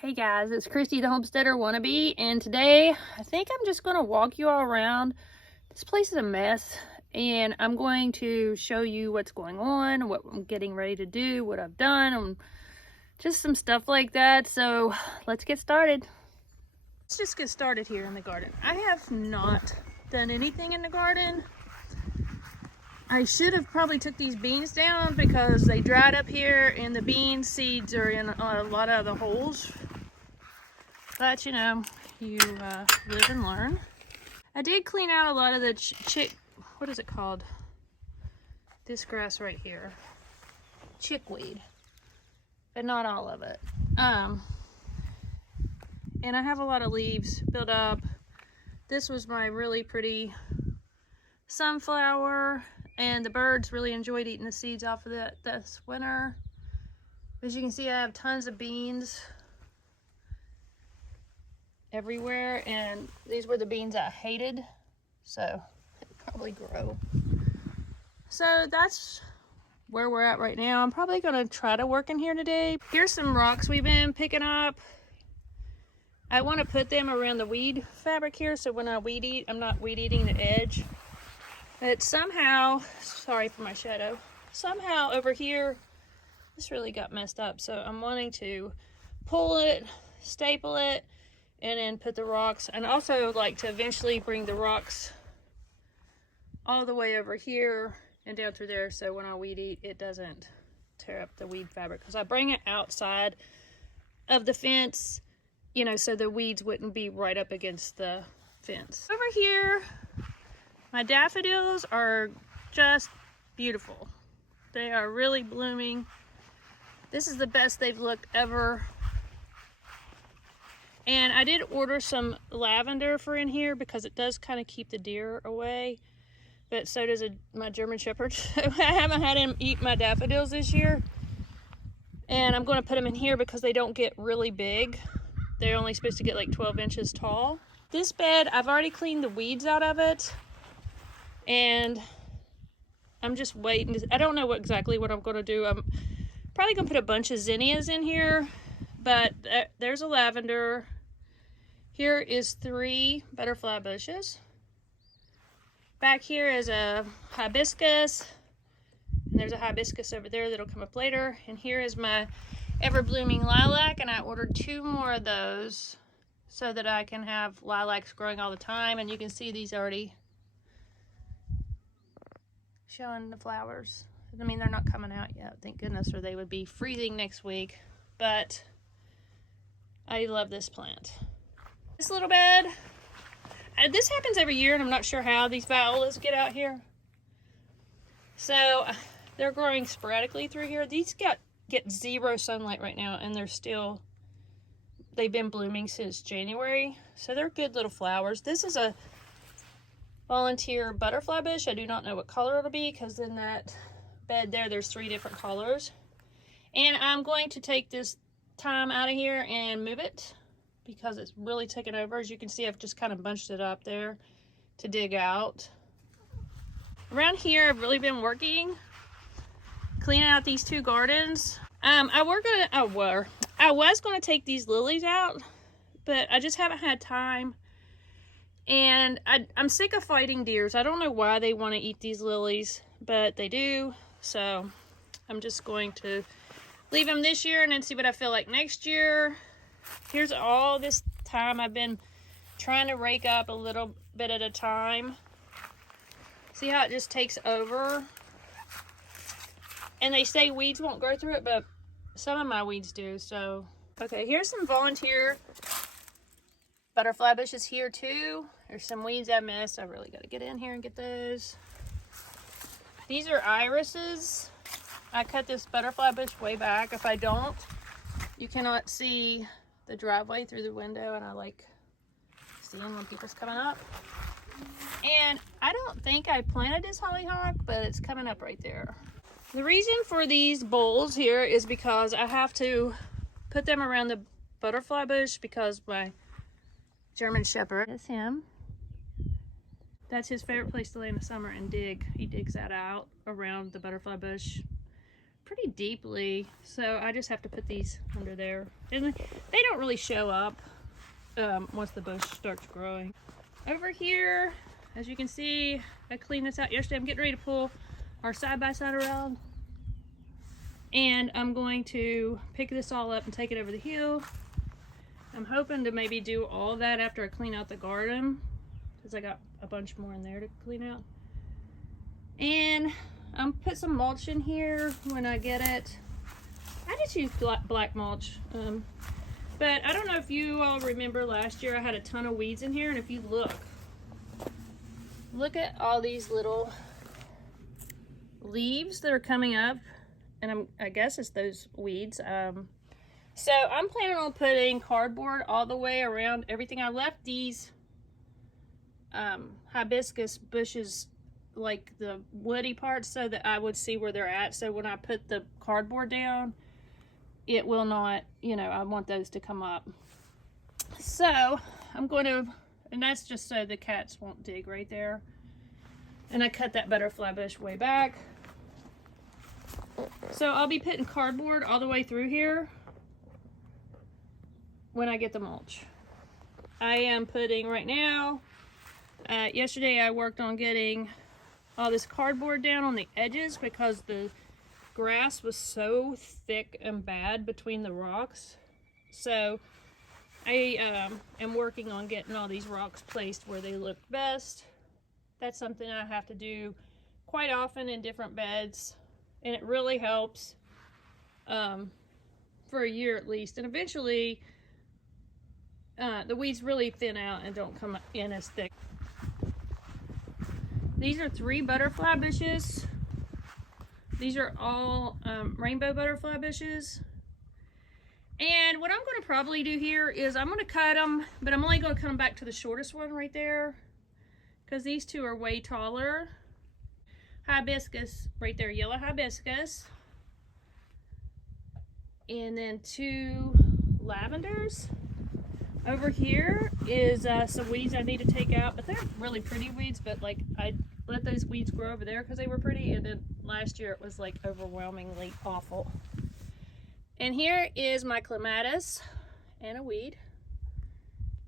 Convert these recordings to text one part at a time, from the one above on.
Hey guys, it's Christy the Homesteader Wannabe, and today I think I'm just going to walk you all around. This place is a mess, and I'm going to show you what's going on, what I'm getting ready to do, what I've done, and just some stuff like that. So let's get started. Let's just get started here in the garden. I have not done anything in the garden. I should have probably took these beans down because they dried up here and the bean seeds are in a lot of the holes. But you know, you live and learn. I did clean out a lot of the what is it called? This grass right here. Chickweed. But not all of it. And I have a lot of leaves built up. This was my really pretty sunflower, and the birds really enjoyed eating the seeds off of that this winter. As you can see, I have tons of beans everywhere, and these were the beans I hated, so it'll probably grow. So that's where we're at right now. I'm probably gonna try to work in here today. Here's some rocks we've been picking up. I want to put them around the weed fabric here, so when I weed eat, I'm not weed eating the edge. But somehow, sorry for my shadow, somehow over here, this really got messed up. So I'm wanting to pull it, staple it, and then put the rocks. And also like to eventually bring the rocks all the way over here and down through there, so when I weed eat, it doesn't tear up the weed fabric. Because I bring it outside of the fence, you know, so the weeds wouldn't be right up against the fence. Over here, my daffodils are just beautiful. They are really blooming. This is the best they've looked ever. And I did order some lavender for in here because it does kind of keep the deer away. But so does my German Shepherd. I haven't had him eat my daffodils this year. And I'm going to put them in here because they don't get really big. They're only supposed to get like 12 inches tall. This bed, I've already cleaned the weeds out of it. And I'm just waiting. I don't know exactly what I'm going to do. I'm probably going to put a bunch of zinnias in here. But there's a lavender. Here is 3 butterfly bushes. Back here is a hibiscus. And there's a hibiscus over there that'll come up later. And here is my ever-blooming lilac. And I ordered 2 more of those so that I can have lilacs growing all the time. And you can see these already showing the flowers. I mean, they're not coming out yet, thank goodness, or they would be freezing next week. But I love this plant. This little bed, this happens every year, and I'm not sure how these violas get out here. So they're growing sporadically through here. These get 0 sunlight right now, and they've been blooming since January. So they're good little flowers. This is a volunteer butterfly bush. I do not know what color it'll be because in that bed there's 3 different colors. And I'm going to take this thyme out of here and move it because it's really taken over. As you can see, I've just kind of bunched it up there to dig out. Around here, I've really been working, cleaning out these 2 gardens. I was gonna take these lilies out, but I just haven't had time. And I'm sick of fighting deers. I don't know why they want to eat these lilies, but they do. So I'm just going to leave them this year and then see what I feel like next year. Here's all this time I've been trying to rake up a little bit at a time. See how it just takes over? And they say weeds won't grow through it, but some of my weeds do. So, okay, here's some volunteer butterfly bushes here too. There's some weeds I missed. I really got to get in here and get those. These are irises. I cut this butterfly bush way back. If I don't, you cannot see the driveway through the window, and I like seeing when people's coming up. And I don't think I planted this hollyhock, but it's coming up right there. The reason for these bowls here is because I have to put them around the butterfly bush because my German Shepherd is him. That's his favorite place to lay in the summer and dig. He digs that out around the butterfly bush pretty deeply, so I just have to put these under there. And they don't really show up once the bush starts growing. Over here, as you can see, I cleaned this out yesterday. I'm getting ready to pull our side-by-side around. And I'm going to pick this all up and take it over the hill. I'm hoping to maybe do all that after I clean out the garden, because I got a bunch more in there to clean out. And I'm put some mulch in here when I get it. I just use black mulch. But I don't know if you all remember last year I had a ton of weeds in here, and if you look at all these little leaves that are coming up, and I guess it's those weeds. So I'm planning on putting cardboard all the way around everything. I left these hibiscus bushes, like the woody parts, so that I would see where they're at. So when I put the cardboard down, it will not, you know, I want those to come up. So I'm going to, and that's just so the cats won't dig right there. And I cut that butterfly bush way back. So I'll be putting cardboard all the way through here when I get the mulch. I am putting right now, yesterday I worked on getting all this cardboard down on the edges because the grass was so thick and bad between the rocks. So I am working on getting all these rocks placed where they look best. That's something I have to do quite often in different beds, and it really helps for a year at least. And eventually the weeds really thin out and don't come in as thick. These are 3 butterfly bushes. These are all rainbow butterfly bushes. And what I'm going to probably do here is I'm going to cut them, but I'm only going to come back to the shortest one right there, because these 2 are way taller. Hibiscus right there, yellow hibiscus. And then 2 lavenders. Over here is some weeds I need to take out, but they're really pretty weeds, but like I let those weeds grow over there because they were pretty, and then last year it was like overwhelmingly awful. And here is my clematis and a weed.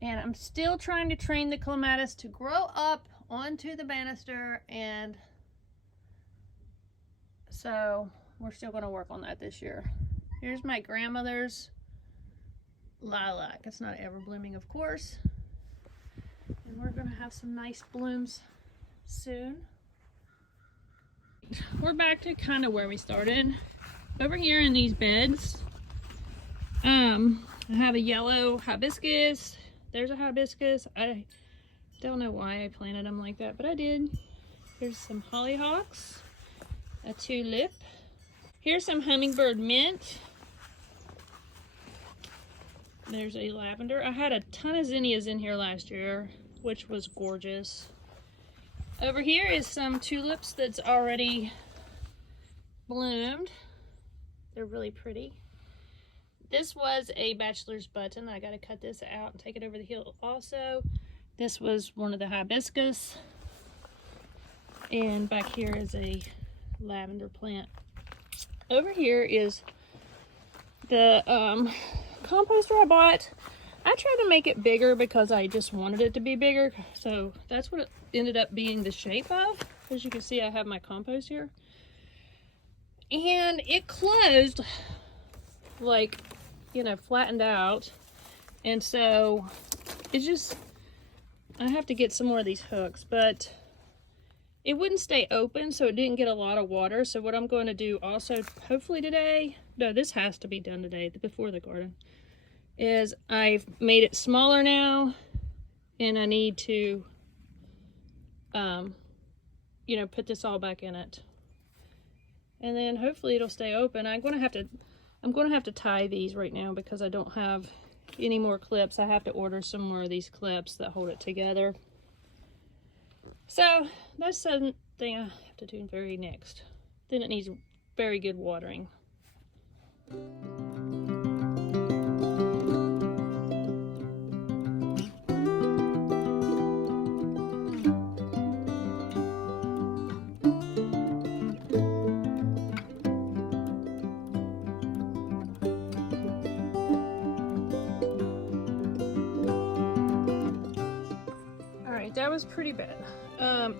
And I'm still trying to train the clematis to grow up onto the banister, and so we're still going to work on that this year. Here's my grandmother's lilac. It's not ever blooming, of course. And we're going to have some nice blooms soon. We're back to kind of where we started. Over here in these beds, I have a yellow hibiscus. There's a hibiscus. I don't know why I planted them like that, but I did. Here's some hollyhocks, a tulip. Here's some hummingbird mint. There's a lavender. I had a ton of zinnias in here last year, which was gorgeous. Over here is some tulips that's already bloomed. They're really pretty. This was a bachelor's button. I got to cut this out and take it over the hill also. This was one of the hibiscus. And back here is a lavender plant. Over here is the composter I bought. I tried to make it bigger because I just wanted it to be bigger. So that's what it ended up being the shape of. As you can see, I have my compost here. And it closed, like, you know, flattened out. And so it's just, I have to get some more of these hooks, but it wouldn't stay open, so it didn't get a lot of water. So what I'm going to do also, hopefully today, no, this has to be done today, before the garden, is I've made it smaller now, and I need to, you know, put this all back in it. And then hopefully it'll stay open. I'm going to have to tie these right now because I don't have any more clips. I have to order some more of these clips that hold it together. So that's something I have to do very next. Then it needs very good watering. that was pretty bad.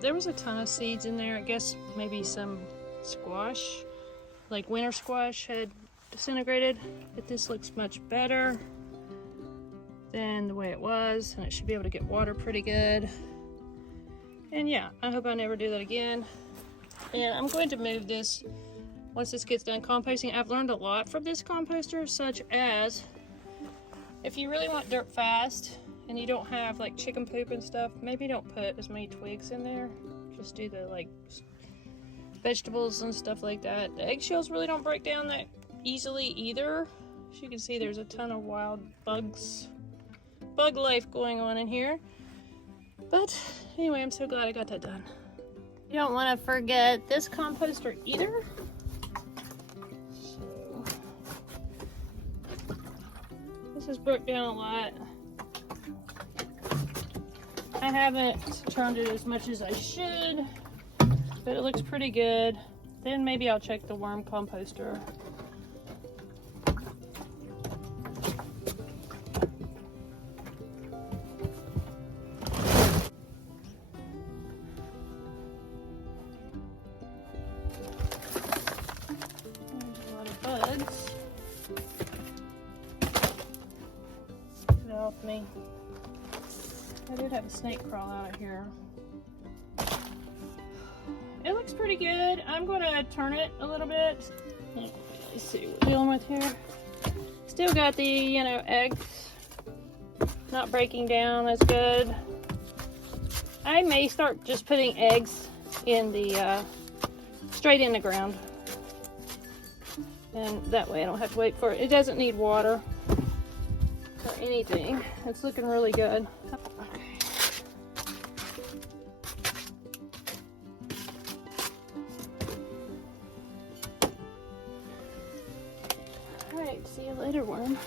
There was a ton of seeds in there. I guess maybe some squash, like winter squash, had disintegrated, but this looks much better than the way it was, and it should be able to get water pretty good. And yeah, I hope I never do that again. And I'm going to move this once this gets done composting. I've learned a lot from this composter, such as if you really want dirt fast and you don't have like chicken poop and stuff, maybe don't put as many twigs in there. Just do the like vegetables and stuff like that. The eggshells really don't break down that easily either. As you can see, there's a ton of wild bugs, bug life going on in here. But anyway, I'm so glad I got that done. You don't want to forget this composter either. So, this has broke down a lot. I haven't turned it as much as I should, but it looks pretty good. Then maybe I'll check the worm composter. Bugs. Get off me. I did have a snake crawl out of here. It looks pretty good. I'm going to turn it a little bit. Let's see what we're dealing with here. Still got the, you know, eggs not breaking down. That's good. I may start just putting eggs in the straight in the ground. And that way I don't have to wait for it. It doesn't need water or anything. It's looking really good. Okay. Alright, see you later, worm.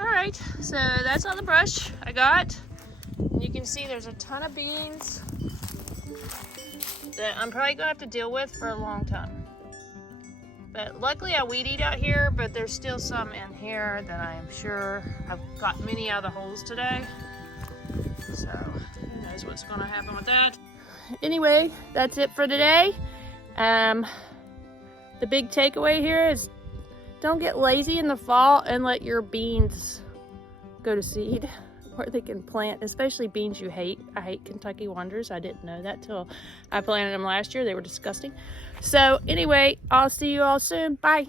Alright, so that's all the brush I got. You can see there's a ton of beans that I'm probably gonna have to deal with for a long time. But luckily I weed eat out here, but there's still some in here that I am sure I've got many out of the holes today. So who knows what's gonna happen with that. Anyway, that's it for today. The big takeaway here is don't get lazy in the fall and let your beans go to seed where they can plant, especially beans you hate. I hate Kentucky Wonders. I didn't know that till I planted them last year. They were disgusting. So anyway, I'll see you all soon. Bye.